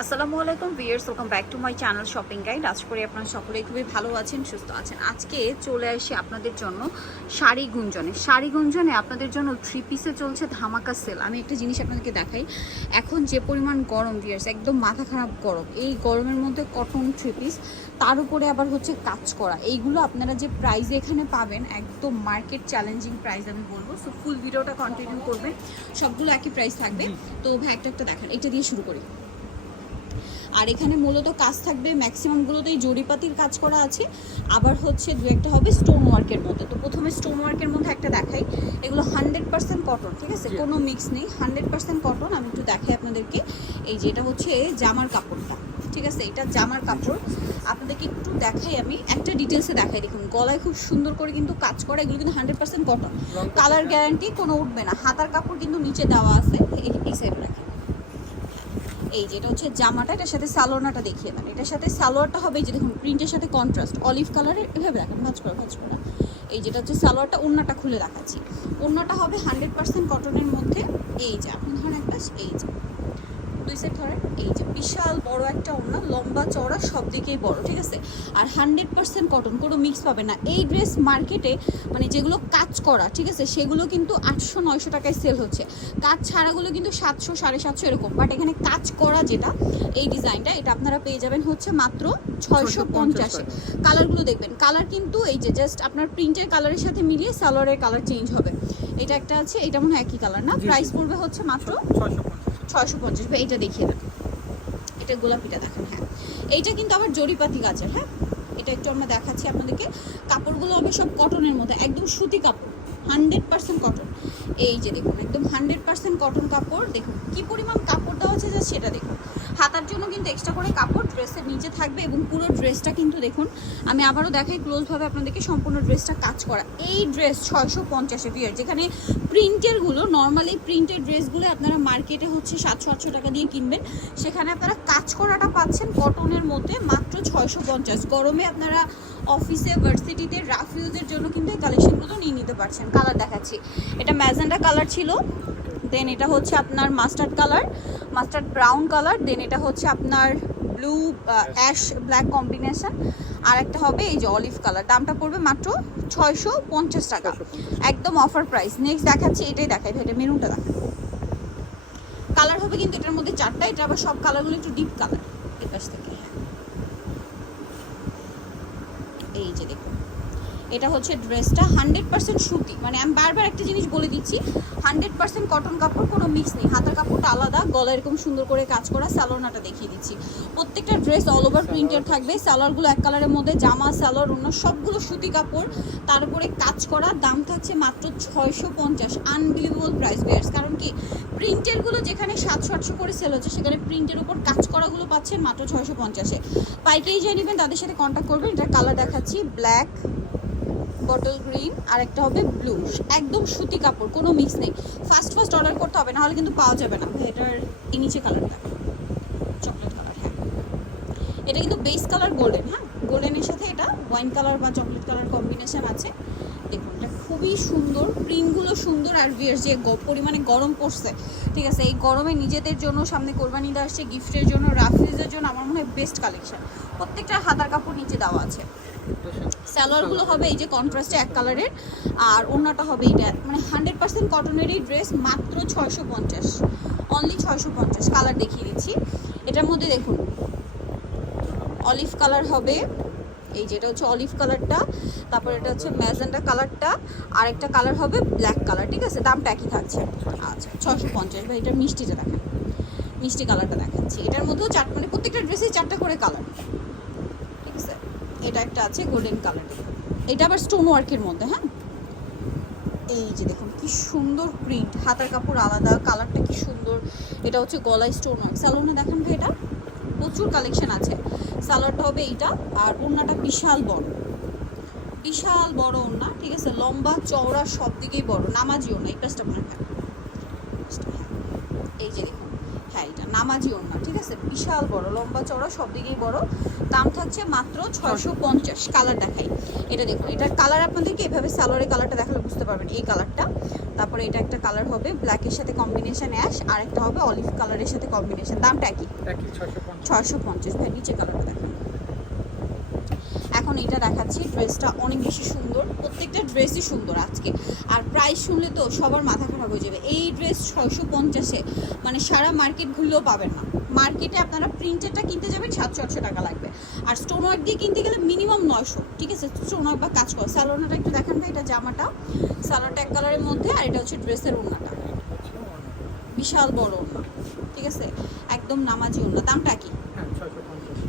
আসসালামু আলাইকুম viewers welcome back to my channel shopping guide আজ করে আপনারা সকলেই খুবই ভালো আছেন সুস্থ আছেন। আজকে চলে আসি আপনাদের জন্য শাড়ি গুঞ্জনে। শাড়ি গুঞ্জনে আপনাদের জন্য থ্রি পিসে চলছে ধামাকা সেল আমি একটা জিনিস আপনাদেরকে দেখাই। এখন যে পরিমাণ গরম ভিয়ার্স একদম মাথা খারাপ গরম। এই গরমের মধ্যে কটন থ্রি পিস তার উপরে আবার হচ্ছে কাজ করা। এইগুলো আপনারা যে প্রাইজে এখানে পাবেন একদম মার্কেট চ্যালেঞ্জিং প্রাইস আমি বলব। সো ফুল ভিডিওটা কন্টিনিউ করবেন। সবগুলো একই প্রাইস থাকবে। তো ভাই একটা একটা দেখান। এটা দিয়ে শুরু করি। আর এখানে মূলত কাজ থাকবে ম্যাক্সিমামগুলোতেই জরিপাতির কাজ করা আছে। আবার হচ্ছে দু একটা হবে স্টোন ওয়ার্কের মধ্যে। তো প্রথমে স্টোন ওয়ার্কের মধ্যে একটা দেখাই। এগুলো হান্ড্রেড পার্সেন্ট কটন ঠিক আছে? কোনো মিক্স নেই। হান্ড্রেড পার্সেন্ট কটন আমি একটু দেখাই আপনাদেরকে। এই যে এটা হচ্ছে জামার কাপড়টা ঠিক আছে? এটা জামার কাপড়। আপনাদেরকে একটু দেখাই আমি। একটা ডিটেলসে দেখাই দেখুন। গলায় খুব সুন্দর করে কিন্তু কাজ করা এগুলো কিন্তু hundred percent cotton colour guarantee কোনো উঠবে না। হাতার কাপড় কিন্তু নিচে দেওয়া আছে এই- এই সাইডে রাখি এই যে, এটা হচ্ছে জামাটা, এটার সাথে সালোয়ারটা দেখিয়ে দেন। এটার সাথে সালোয়ারটা হবে এই যে, দেখুন প্রিন্টের সাথে কন্ট্রাস্ট অলিভ কালারের এভাবে দেখেন, ভাজ করা ভাজ করা। এই যেটা হচ্ছে সালোয়ারটা ওন্নাটা খুলে দেখাচ্ছি। ওন্নাটা হবে হান্ড্রেড পার্সেন্ট কটনের মধ্যে। এই যে আপনি ধরেন একটা, এই যে। দুই সাইড ধরেন এই যে বিশাল বড় একটা ওড়না লম্বা চওড়া সব দিকেই বড় ঠিক আছে? আর হান্ড্রেড পার্সেন্ট কটন কোনো মিক্স পাবে না। এই ড্রেস মার্কেটে মানে যেগুলো কাজ করা ঠিক আছে সেগুলো কিন্তু আটশো নয়শো টাকায় সেল হচ্ছে। কাজ ছাড়াগুলো কিন্তু সাতশো সাড়ে সাতশো এরকম। বাট এখানে কাজ করা যেটা এই ডিজাইনটা এটা আপনারা পেয়ে যাবেন হচ্ছে মাত্র ছয়শো পঞ্চাশে। কালারগুলো দেখবেন। কালার কিন্তু এই যে জাস্ট আপনার প্রিন্টের কালারের সাথে মিলিয়ে সালোয়ারের কালার চেঞ্জ হবে। এটা একটা আছে এটা মনে হয় একই কালার না। প্রাইস পড়বে হচ্ছে মাত্র ছয়শো ছয়শো পঞ্চাশ বা এটা দেখিয়ে দেন এটা গোলাপিটা দেখেন হ্যাঁ। এইটা কিন্তু আবার জরিপাতি গাছের হ্যাঁ। এটা একটু আমরা দেখাচ্ছি আপনাদেরকে। কাপড়গুলো হবে সব কটনের মতো একদম সুতি কাপড়। হান্ড্রেড পার্সেন্ট কটন এই যে দেখুন, একদম হান্ড্রেড পার্সেন্ট কটন কাপড়। দেখুন, কি পরিমাণ কাপড় দেওয়া আছে যা সেটা দেখুন। হাতার জন্য কিন্তু এক্সট্রা করে কাপড় ড্রেসের নিচে থাকবে এবং পুরো ড্রেসটা কিন্তু দেখুন, আমি আবারও দেখাই ক্লোজভাবে আপনাদেরকে সম্পূর্ণ ড্রেসটা কাজ করা। এই ড্রেস ছয়শো পঞ্চাশে বিয়ার যেখানে প্রিন্টেরগুলো নর্মালি প্রিন্টের ড্রেসগুলো আপনারা মার্কেটে হচ্ছে সাতশো আটশো টাকা দিয়ে কিনবেন। সেখানে আপনারা কাজ করাটা পাচ্ছেন কটনের মধ্যে মাত্র ছয়শো পঞ্চাশ। গরমে আপনারা অফিসে ভার্সিটিতে রাফ ইউজের জন্য কিন্তু এই কালেকশনগুলো নিয়ে নিতে পারছেন। কালার দেখাচ্ছি। এটা ম্যাজেন্ডা কালার ছিল। দেন এটা হচ্ছে আপনার mustard colour mustard brown colour then এটা হচ্ছে আপনার ব্লু অ্যাশ ব্ল্যাক কম্বিনেশন আর একটা হবে এই যে অলিভ কালার দামটা পড়বে মাত্র ছয়শো পঞ্চাশ টাকা। একদম অফার প্রাইস নেক্সট দেখাচ্ছি এটাই দেখাই এটা মেরুনটা দেখাই। কালার হবে কিন্তু এটার মধ্যে চারটা এটা আবার সব কালারগুলো একটু ডিপ কালার এই পাশ থেকে হ্যাঁ। এই যে দেখুন এটা হচ্ছে ড্রেসটা হান্ড্রেড পার্সেন্ট সুতি। মানে আমি বারবার একটা জিনিস বলে দিচ্ছি, হান্ড্রেড পার্সেন্ট কটন কাপড়, কোনো মিক্স নেই। হাতার কাপড়টা আলাদা গলা এরকম সুন্দর করে কাজ করা স্যালোনাটা দেখিয়ে দিচ্ছি। প্রত্যেকটা ড্রেস অল ওভার প্রিন্টেড থাকবে স্যালোয়ারগুলো এক কালারের মধ্যে, জামা স্যালোয়ার অন্য সবগুলো সুতি কাপড়। তার উপরে কাজ করা, দাম থাকছে মাত্র ছয়শো পঞ্চাশ আনবিলিভেবল প্রাইস বেয়ার্স কারণ কি প্রিন্টেরগুলো যেখানে সাতশো আটশো করে সেল হচ্ছে, সেখানে প্রিন্টের উপর কাজ করাগুলো পাচ্ছেন মাত্র ছয়শো পঞ্চাশে। পাইকারি যাই নেবেন, তাদের সাথে কন্ট্যাক্ট করবেন। এটা কালার দেখাচ্ছি ব্ল্যাক বটল গ্রিন আর একটা হবে ব্লু একদম সুতি কাপড়, কোনো মিক্স নেই। ফার্স্ট ফার্স্ট অর্ডার করতে হবে, নাহলে কিন্তু পাওয়া যাবে না। এটার এই নিচে কালারটা চকলেট কালার হ্যাঁ। এটা কিন্তু বেস কালার গোল্ডেন হ্যাঁ? গোল্ডেনের সাথে এটা ওয়াইন কালার বা চকলেট কালার কম্বিনেশন আছে। দেখুন, এটা খুবই সুন্দর প্রিন্টগুলো সুন্দর আর বিয়ার যে পরিমাণে গরম পড়ছে। ঠিক আছে, এই গরমে নিজেদের জন্য সামনে কোরবানি ঈদ আসছে গিফটের জন্য রাফিজের জন্য, আমার মনে হয় বেস্ট কালেকশন প্রত্যেকটা হাতার কাপড় নিচে দেওয়া আছে। সালোয়ারগুলো হবে এই যে কন্ট্রাস্টে এক কালারের আর অন্যটা হবে এইটা। মানে হান্ড্রেড পার্সেন্ট কটনের এই ড্রেস মাত্র ছয়শো পঞ্চাশ। অনলি ছয়শো পঞ্চাশ কালার দেখিয়ে দিচ্ছি। এটার মধ্যে দেখুন অলিভ কালার হবে, এই যেটা হচ্ছে অলিভ কালারটা তারপর এটা হচ্ছে ম্যাজেন্ডা কালারটা আর একটা কালার হবে ব্ল্যাক কালার ঠিক আছে? দামটা একই থাকছে। আচ্ছা ছশো পঞ্চাশ। বা এটা মিষ্টিটা দেখেন। মিষ্টি কালারটা দেখাচ্ছি। এটার মধ্যেও চার মানে প্রত্যেকটা ড্রেসে চারটা করে কালার এটা একটা আছে গোল্ডেন কালার এটা আবার স্টোন ওয়ার্কের মধ্যে হ্যাঁ? এই যে দেখুন, কি সুন্দর প্রিন্ট হাতার কাপড় আলাদা কালারটা কি সুন্দর। এটা হচ্ছে গলায় স্টোন ওয়ার্ক স্যালোনে দেখেন ভাই এটা। প্রচুর কালেকশন আছে। সালোয়ারটা হবে এইটা, আর ওড়নাটা বিশাল বড়। বিশাল বড় ওড়না, ঠিক আছে? লম্বা, চওড়া সব দিকেই বড়। নামাজি না, এই পাশটা মনে এই যে হ্যাঁ এটা নামাজি ওড়না ঠিক আছে? বিশাল বড় লম্বা চড়া সব দিকেই বড়। দাম থাকছে মাত্র ছয়শো পঞ্চাশ কালার দেখাই। এটা দেখুন এটার কালার আপনাদেরকে এভাবে সালোয়ারের কালারটা দেখালে বুঝতে পারবেন এই কালারটা তারপরে এটা একটা কালার হবে ব্ল্যাকের সাথে কম্বিনেশন অ্যাশ আর একটা হবে অলিভ কালারের সাথে কম্বিনেশন দামটা একই। ছয়শো পঞ্চাশ। ভাই নিচে কালারটা দেখেন। এটা দেখাচ্ছি। ড্রেসটা অনেক বেশি সুন্দর। প্রত্যেকটা ড্রেসই সুন্দর আজকে। আর প্রাইস শুনলে তো সবার মাথা খারাপ হয়ে যাবে। এই ড্রেস ছয়শো পঞ্চাশে মানে সারা মার্কেট ঘুরলেও পাবেন না। মার্কেটে আপনারা প্রিন্টেডটা কিনতে যাবেন, সাতশো আটশো টাকা লাগবে। আর স্টোন ওয়ার্ক দিয়ে কিনতে গেলে মিনিমাম নয়শো। ঠিক আছে? স্টোন ওয়ার্ক বা কাজ কর। স্যালোনাটা একটু দেখান ভাই, এটা জামাটা। সালোয়ারটা এক কালারের মধ্যে, আর এটা হচ্ছে ড্রেসের ওড়নাটা। বিশাল বড় ওড়না। ঠিক আছে? একদম নামাজি ওড়না। দামটা কি?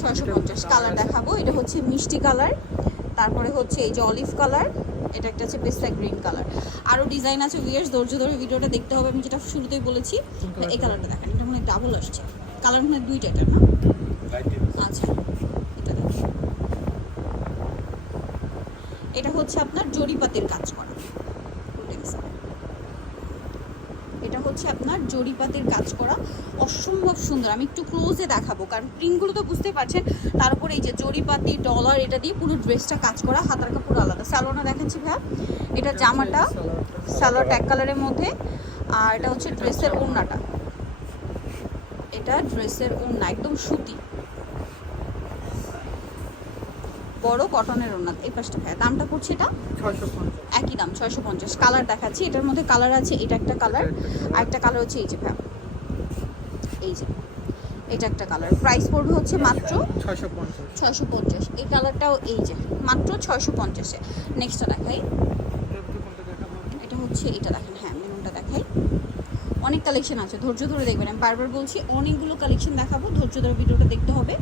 ছয়শো পঞ্চাশ কালার দেখাবো। এটা হচ্ছে মিষ্টি কালার, তারপরে হচ্ছে এই যে অলিভ কালার, এটা একটা হচ্ছে পেস্তা গ্রিন কালার। আরও ডিজাইন আছে উইয়ার্স ধৈর্য ধরে ভিডিওটা দেখতে হবে, আমি যেটা শুরুতেই বলেছি এই কালারটা দেখেন, এটা মানে ডাবল আসছে। কালার মানে দুইটা এটা না? আচ্ছা এটা দেখুন এটা হচ্ছে আপনার জরিপাতের কাজ করা। হচ্ছে আপনার জরিপাতের কাজ করা অসম্ভব সুন্দর। আমি একটু ক্লোজে দেখাবো কারণ প্রিন্টগুলো তো বুঝতে পারছেন তার উপরে এই যে জরিপাতি ডলার এটা দিয়ে পুরো ড্রেসটা কাজ করা হাতার কাপড় আলাদা। স্যালোনা দেখাচ্ছি ভাই এটা জামাটা সালোয়ার ট্যাক কালারের মধ্যে আর এটা হচ্ছে ড্রেসের ওড়নাটা। এটা ড্রেসের ওড়না একদম সুতি। বড় কটনের ওড়না এই পাশটা ভাই দামটা পড়ছে এটা? একই দাম ছয়শো পঞ্চাশ। কালার দেখাচ্ছি এটার মধ্যে কালার আছে এটা একটা কালার আর একটা কালার হচ্ছে এই যে ভাই এই যে এটা একটা কালার। প্রাইস পড়বে হচ্ছে মাত্র ছয়শো পঞ্চাশ। এই কালারটাও এই যে মাত্র ছয়শো পঞ্চাশে নেক্সটটা দেখাই? এটা হচ্ছে এটা দেখেন হ্যাঁ মেনুটা দেখাই। অনেক কালেকশন আছে ধৈর্য ধরে দেখবেন। আমি বারবার বলছি অনেকগুলো কালেকশন দেখাবো ধৈর্য ধরে ভিডিওটা দেখতে হবে।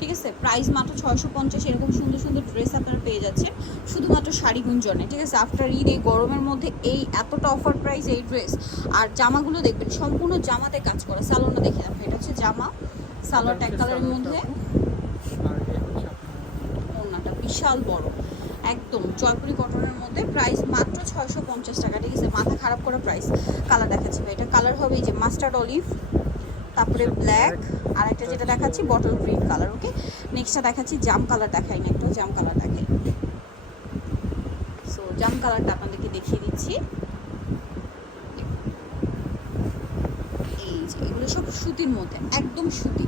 ঠিক আছে? প্রাইস মাত্র ছয়শো পঞ্চাশ এরকম সুন্দর সুন্দর ড্রেস আপনারা পেয়ে যাচ্ছেন। শুধুমাত্র শাড়ি গুঞ্জনে ঠিক আছে? আফটার ঈদ এই গরমের মধ্যে এই এতটা অফার প্রাইস এই ড্রেস আর জামাগুলো দেখবেন সম্পূর্ণ জামাতে কাজ করা। সালোয়ারটা দেখে দেখো এটা হচ্ছে জামা। সালোয়ার ট্যাগ কালারের মধ্যে। বিশাল বড়। একদম জয়পুরি কটনের মধ্যে প্রাইস মাত্র ছয়শো পঞ্চাশ টাকা ঠিক আছে? মাথা খারাপ করা প্রাইস কালার দেখাচ্ছে ভাই এটা কালার হবে এই যে মাস্টার্ড অলিভ তারপরে ব্ল্যাক আর একটা যেটা দেখাচ্ছি বটল গ্রিন কালার ওকে নেক্সটটা দেখাচ্ছি জাম কালার দেখাই না একটু জাম কালার দেখাই। সো জাম কালারটা আপনাদেরকে দেখিয়ে দিচ্ছি। এই এগুলো সব সুতির মধ্যে, একদম সুতি।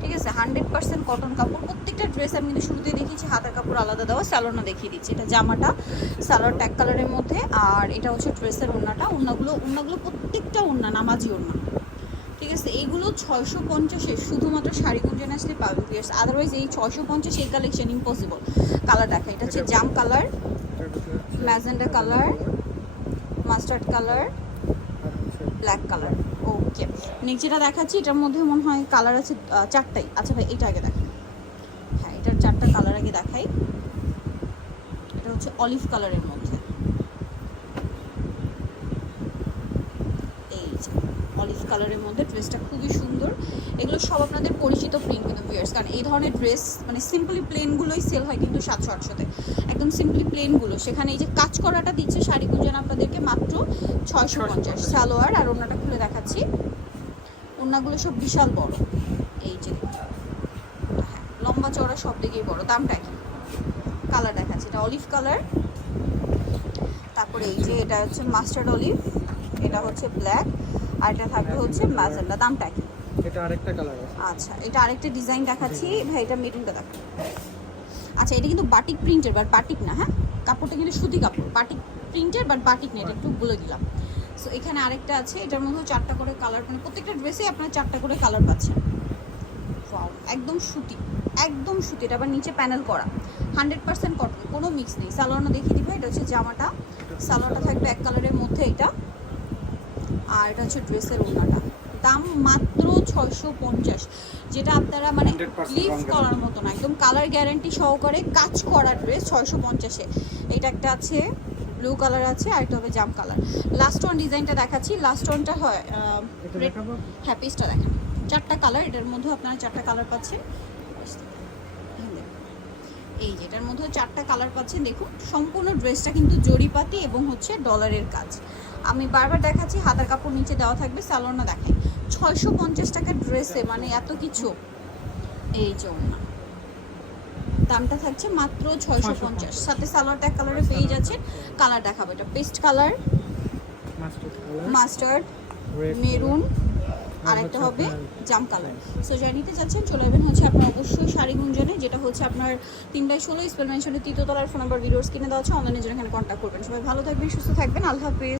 ঠিক আছে হান্ড্রেড পার্সেন্ট কটন কাপড়, প্রত্যেকটা ড্রেস আমি কিন্তু শুরুতেই দেখিয়েছি, হাতের কাপড় আলাদা দেওয়া স্যালোনা দেখিয়ে দিচ্ছি। এটা জামাটা সালোয়ার ট্যাগ কালারের মধ্যে, আর এটা হচ্ছে ড্রেসের ওড়নাটা, ওড়নাগুলো ওড়নাগুলো প্রত্যেকটা ওড়না, নামাজি ঠিক আছে এইগুলো ছয়শো পঞ্চাশে শুধুমাত্র শাড়ি গুঞ্জন আসলে পাবেন পিয়ার্স আদারওয়াইজ এই ছয়শো পঞ্চাশ এই কালেকশন ইম্পসিবল কালার দেখা এটা হচ্ছে জাম colour magenta colour mustard colour black colour okay next যেটা দেখাচ্ছি এটার মধ্যে মনে হয় কালার আছে চারটাই। আচ্ছা ভাই এটা আগে দেখাই। হ্যাঁ এটার চারটা কালার আগে দেখাই। এটা হচ্ছে অলিভ কালারের মধ্যে এই যে অলিভ কালারের মধ্যে ড্রেসটা খুবই সুন্দর। এগুলো সব আপনাদের পরিচিত প্রিন্ট কিন্তু ভিউয়ার্স কারণ এই ধরনের ড্রেস মানে সিম্পলি প্লেনগুলোই সেল হয় কিন্তু সাতশো আটশোতে। একদম সিম্পলি প্লেনগুলো সেখানে এই যে কাজ করাটা দিচ্ছে শাড়ি গুঞ্জন আপনাদেরকে মাত্র ছয়শো পঞ্চাশ। সালোয়ার আর ওনাটা খুলে দেখাচ্ছি। ওনাগুলো সব বিশাল বড়। এই যে হ্যাঁ লম্বা চওড়া সব দিকেই বড়। দামটা কি? কালার দেখাচ্ছি। এটা অলিভ কালার তারপরে এই যে এটা হচ্ছে মাস্টার্ড অলিভ এটা হচ্ছে ব্ল্যাক আর এটা থাকবে হচ্ছে ম্যাজেন্ডা দামটা কি? এটা আরেকটা কালার আছে। আচ্ছা এটা আরেকটা ডিজাইন দেখাচ্ছি। ভাই এটা মেরুনটা দেখান। আচ্ছা এটা কিন্তু বাটিক প্রিন্টের বাট বাটিক না হ্যাঁ? কাপড়টা কিন্তু সুতি কাপড়। বাটিক প্রিন্টের বাট বাটিক না এটা একটু বলে দিলাম। সো এখানে আরেকটা আছে। এটার মধ্যেও চারটা করে কালার মানে প্রত্যেকটা ড্রেসে আপনারা চারটা করে কালার পাচ্ছেন। একদম সুতি একদম সুতি। এটা আবার নিচে প্যানেল করা। হান্ড্রেড পার্সেন্ট কটন কোনো মিক্স নেই। সালোয়ারটা দেখিয়ে দিবে এটা হচ্ছে জামাটা। সালোয়ারটা থাকবে এক কালারের মধ্যে এটা। আর এটা হচ্ছে ড্রেসের ওড়নাটা। দাম মাত্র ছয়শো পঞ্চাশ। যেটা আপনারা মানে 100% লিভ করার মতো না একদম কালার গ্যারান্টি সহকারে কাজ করা ড্রেস ছয়শো পঞ্চাশে। এটা একটা আছে ব্লু কালার আছে আর একটা হবে জাম কালার লাস্ট ওয়ান ডিজাইনটা দেখাচ্ছি। লাস্ট ওয়ানটা হয় আহ, এটা red- দেখাবো? হ্যাঁ পিসটা দেখেন। চারটা কালার এটার মধ্যে আপনারা চারটা কালার পাচ্ছেন। এই যে এটার মধ্যে চারটা কালার পাচ্ছেন। দেখুন সম্পূর্ণ ড্রেসটা কিন্তু জরিপাতি এবং হচ্ছে ডলারের কাজ। আমি বারবার দেখাচ্ছি হাতার কাপড় নিচে দেওয়া থাকবে স্যালোনা দেখাই। ছয়শো পঞ্চাশ টাকার ড্রেসে মানে এত কিছু। এই যে ওড়না। দামটা থাকছে মাত্র ছয়শো পঞ্চাশ। সাথে সালোয়ারটা এক কালারে পেয়ে যাচ্ছেন কালার দেখাবো এটা। পেস্ট কালার মাস্টার্ড মেরুন আর একটা হবে জাম কালার সো যা নিতে চাচ্ছেন চলে যাবেন হচ্ছে আপনার অবশ্যই শাড়ি গুঞ্জনে যেটা হচ্ছে আপনার তিনটায় ষোলো স্পেল মেনশনের তৃতীয়তলার ফোন নাম্বার ভিডিওস কিনে দেওয়া আছে অনলাইনে জন্য এখানে কন্ট্যাক্ট করবেন। সবাই ভালো থাকবেন সুস্থ থাকবেন। আল্লাহ হাফিজ।